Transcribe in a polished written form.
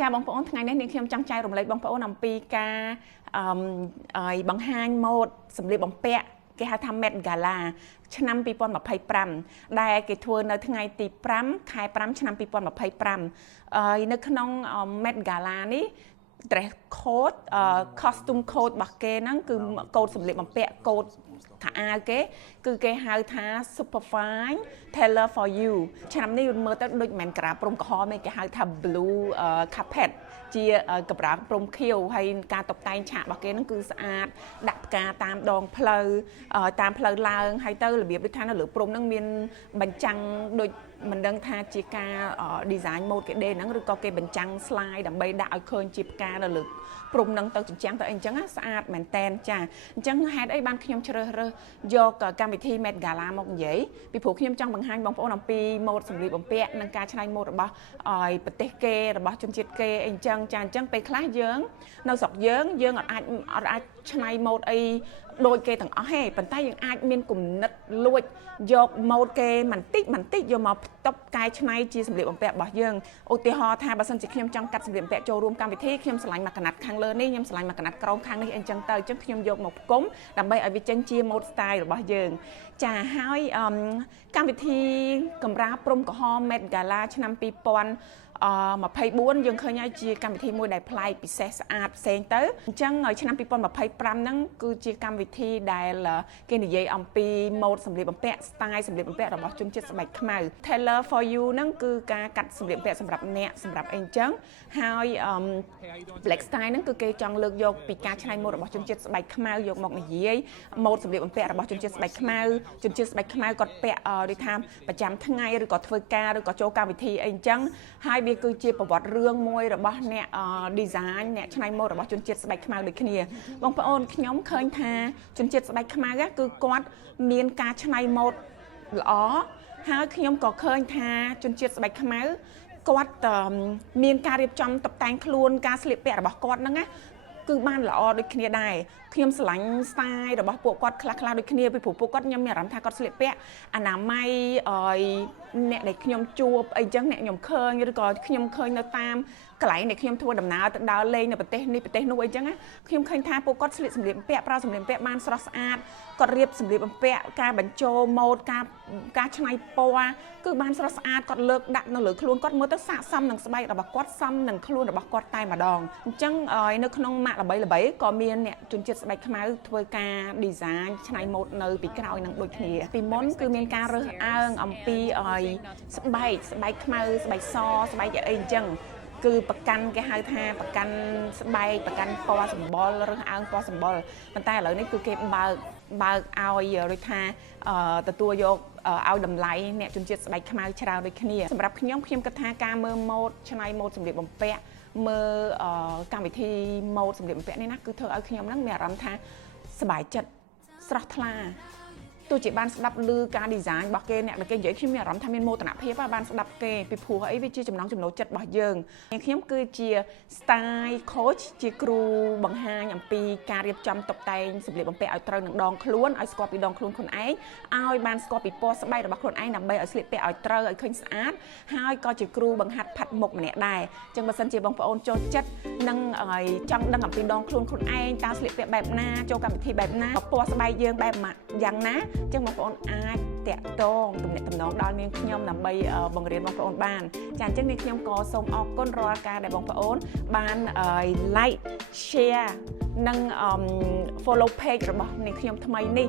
ចាបងប្អូនថ្ងៃនេះនាងខ្ញុំចង់ចែករំលែកបងប្អូនអំពីការបង្ហាញម៉ូដសម្លៀកបំពាក់គេហៅថា Met Gala ឆ្នាំ2025ដែលគេធ្វើនៅថ្ងៃទី5ខែ5ឆ្នាំ2025នៅក្នុង Met Gala នេះ dress code costume code របស់គេហ្នឹងគឺកូដសម្លៀកបំពាក់កូដខោអាវគេគឺគេហៅថា super fine tailor for you ឆ្នាំនេះមើលទៅដូចមិនមែនក្រាព្រំក្រហមទេគេហៅថា blue carpet ជាកម្រាលព្រំខៀវហើយការតុបតែងឆាករបស់គេហ្នឹងគឺស្អាតដាក់ផ្កាតាមដងផ្លូវតាមផ្លូវឡើងហើយទៅរបៀបដូចថានៅលើព្រំហ្នឹងមានបញ្ចាំងដូចមិនដឹងថាជាការ design mode គេដេរហ្នឹងឬក៏គេបញ្ចាំង slide ដើម្បីដាក់ឲ្យឃើញជាផ្កានៅលើព្រំហ្នឹងទៅជញ្ជាំងទៅអីអញ្ចឹងស្អាតមែនតែនចាអញ្ចឹងហេតុអីបានខ្ញុំជ្រើសរើសយកកម្មវិធី Met Gala មកនិយាយពីព្រោះខ្ញុំចង់បង្ហាញបងប្អូនអំពីម៉ូដសម្លៀកបំពាក់និងការច្នៃម៉ូដរបស់ប្រទេសគេរបស់ជនជាតិគេអីអញ្ចឹងចាអញ្ចឹងពេលខ្លះយើងនៅស្រុកយើងអត់អាចច្នៃម៉ូដអីដូចគេទាំងអស់ទេប៉ុន្តែយើងអាចមានគំនិតលួចយកម៉ូដគេបន្តិចយកមកផ្ទុកកែច្នៃជាសម្លៀកបំពាក់របស់យើងឧទាហរណ៍ថាបើសិនជាខ្ញុំចង់កាត់សម្លៀកបំពាក់ចូលរួមកម្មវិធីខ្ញុំឆ្លាញ់មកកណាត់ខាងលើនេះខ្ញុំឆ្លាញ់មកកណាត់ក្រោមខាងនេះអីចឹងទៅអញ្ចឹងខ្ញុំយកមកផ្គុំដើម្បីឲ្យវាចេញជាម៉ូដ style របស់យើងចាហើយកម្មវិធីកម្រាលព្រំក្រហម Met Gala ឆ្នាំ2024យើងឃើញហើយជាកម្មវិធីមួយដែលប្លែកពិសេសស្អាតផ្សេងទៅអញ្ចឹងឆ្នាំ2025ហ្នឹងគឺជាកម្មវិធីដែលគេនិយាយអំពីម៉ូដសម្លៀកបំពាក់ style សម្លៀកបំពាក់របស់ជនជាតិស្បែកខ្មៅ Tailor for you ហ្នឹងគឺការកាត់សម្លៀកបំពាក់សម្រាប់អ្នកសម្រាប់អីអញ្ចឹងហើយ Black style ហ្នឹងគឺគេចង់លើកយកពីការច្នៃម៉ូដរបស់ជនជាតិស្បែកខ្មៅយកមកនិយាយម៉ូដសម្លៀកបំពាក់របស់ជនជាតិស្បែកខ្មៅជនជាតិស្បែកខ្មៅគាត់ពាក់ដូចថាប្រចាំថ្ងៃឬក៏ធ្វើការឬក៏ចូលកម្មវិធីអីអញ្ចឹងហើយវាគឺជាប្រវត្តិរឿងមួយរបស់អ្នក design អ្នកច្នៃម៉ូដរបស់ជនជាតិស្បែកខ្មៅដូចគ្នាបងប្អូនខ្ញុំឃើញថាជនជាតិស្បែកខ្មៅគឺគាត់មានការច្នៃម៉ូដល្អហើយខ្ញុំក៏ឃើញថាជនជាតិស្បែកខ្មៅគាត់មានការរៀបចំតុបតែងខ្លួនការស្លៀកពាក់របស់គាត់ហ្នឹងណាគឺបានល្អដូចគ្នាដែរខ្ញុំស្រឡាញ់ style របស់ពួកគាត់ខ្លះដូចគ្នាពីព្រោះពួកគាត់ខ្ញុំមានអារម្មណ៍ថាគាត់ស្លៀកពាក់អនាម័យអ្នកដែលខ្ញុំជួបអីចឹងអ្នកខ្ញុំឃើញឬក៏ខ្ញុំឃើញនៅតាមកន្លែងដែលខ្ញុំធ្វើដំណើរទៅដើរលេងនៅប្រទេសនេះប្រទេសនោះអីចឹងណាខ្ញុំឃើញថាពួកគាត់ស្លៀកសម្លៀកបំពាក់ប្រើសម្លៀកបំពាក់បានស្រស់ស្អាតគាត់រៀបសម្លៀកបំពាក់ការបញ្ចូលម៉ូដការច្នៃពណ៌គឺបានស្រស់ស្អាតគាត់លើកដាក់នៅលើខ្លួនគាត់មើលទៅស័ក្តិសមនឹងស្បែករបស់គាត់សមនឹងខ្លួនរបស់គាត់តែម្ដងអញ្ចឹងនៅក្នុងម៉ាកល្បីៗក៏មានអ្នកជនជាតិស្បែកខ្មៅធ្វើការ design ច្នៃម៉ូដនៅពីក្រោយនឹងដូចគ្នាពីមុនគឺមានការរើសអើងអំពីស្បែកខ្មៅស្បែកសស្បែកអីអញ្ចឹងគឺប្រកាន់គេហៅថាប្រកាន់ស្បែកប្រកាន់ពណ៌សម្បុររើសអើងពណ៌សម្បុរប៉ុន្តែឥឡូវនេះគឺគេបើកឲ្យដូចថាទទួលយកឲ្យតម្លៃអ្នកជនជាតិស្បែកខ្មៅច្រើនដូចគ្នាសម្រាប់ខ្ញុំគិតថាការមើលម៉ូដច្នៃម៉ូដសម្លៀកបំពាក់មើលកម្មវិធីម៉ូដសម្លៀកបំពាក់នេះណាគឺធ្វើឲ្យខ្ញុំហ្នឹងមានអារម្មណ៍ថាសប្បាយចិត្តស្រស់ថ្លាទោះជាបានស្ដាប់ឮការ design របស់គេអ្នកដែលគេនិយាយខ្ញុំមានអារម្មណ៍ថាមានមោទនភាពបានស្ដាប់គេពីព្រោះអីវាជាចំណង់ចំណូលចិត្តរបស់យើងខ្ញុំគឺជា style coach ជាគ្រូបង្ហាញអំពីការរៀបចំតុបតែងសម្លៀកបំពាក់ឲ្យត្រូវនឹងដងខ្លួនឲ្យស្គាល់ពីដងខ្លួនខ្លួនឯងឲ្យបានស្គាល់ពីពណ៌ស្បែករបស់ខ្លួនឯងដើម្បីឲ្យស្លៀកពាក់ឲ្យត្រូវឲ្យឃើញស្អាតហើយក៏ជាគ្រូបង្ហាត់ផាត់មុខម្នាក់ដែរអញ្ចឹងបើសិនជាបងប្អូនចូលចិត្តនឹងចង់ដឹងអំពីដងខ្លួនខ្លួនឯងតើស្លៀកពាក់បែបណាចូលកម្មវិធីបែបណាពណ៌ស្បែកយើងបែបយ៉ាងណាអញ្ចឹងបងប្អូនអាចតាក់ទងទំនាក់ទំនងដល់នាងខ្ញុំដើម្បីបង្រៀនបងប្អូនបានចាអញ្ចឹងនាងខ្ញុំក៏សូមអរគុណរាល់ការដែលបងប្អូនបាន like share និង follow page របស់នាងខ្ញុំថ្មីនេះ